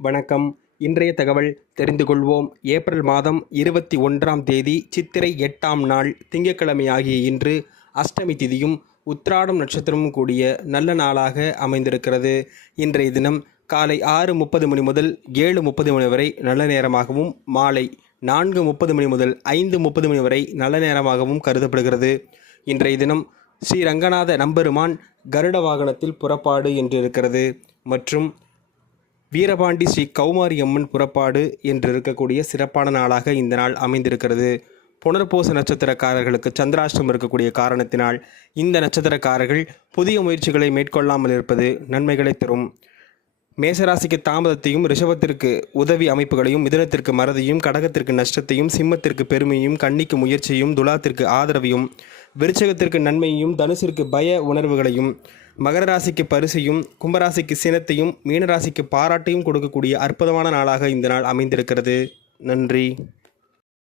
வணக்கம். இன்றைய தகவல் தெரிந்து கொள்வோம். ஏப்ரல் மாதம் 21ஆம் தேதி சித்திரை 8ஆம் நாள் திங்கட்கிழமை ஆகிய இன்று அஷ்டமி திதியும் உத்திராடம் நட்சத்திரமும் கூடிய நல்ல நாளாக அமைந்திருக்கிறது. இன்றைய தினம் காலை 6:30 மணி முதல் 7:30 மணி வரை நல்ல நேரமாகவும், மாலை 4:30 மணி முதல் 5:30 மணி வரை நல்ல நேரமாகவும் கருதப்படுகிறது. இன்றைய தினம் ஸ்ரீ ரங்கநாத நம்பெருமான் கருட வாகனத்தில் புறப்பாடு என்று இருக்கிறது மற்றும் வீரபாண்டி ஸ்ரீ கௌமாரி அம்மன் புறப்பாடு என்று இருக்கக்கூடிய சிறப்பான நாளாக இந்த நாள் அமைந்திருக்கிறது. புனர்பூச நட்சத்திரக்காரர்களுக்கு சந்திராஷ்டமம் இருக்கக்கூடிய காரணத்தினால் இந்த நட்சத்திரக்காரர்கள் புதிய முயற்சிகளை மேற்கொள்ளாமல் இருப்பது நன்மைகளை தரும். மேசராசிக்கு தாமதத்தையும், ரிஷபத்திற்கு உதவி அமைப்புகளையும், மிதுனத்திற்கு மறதியும், கடகத்திற்கு நஷ்டத்தையும், சிம்மத்திற்கு பெருமையும், கன்னிக்கு முயற்சியும், துலாத்திற்கு ஆதரவையும், விருச்சகத்திற்கு நன்மையையும், தனுசிற்கு பய உணர்வுகளையும், மகர ராசிக்கு பரிசையும், கும்பராசிக்கு சினத்தையும், மீனராசிக்கு பாராட்டையும் கொடுக்கக்கூடிய அற்புதமான நாளாக இந்த நாள் அமைந்திருக்கிறது. நன்றி.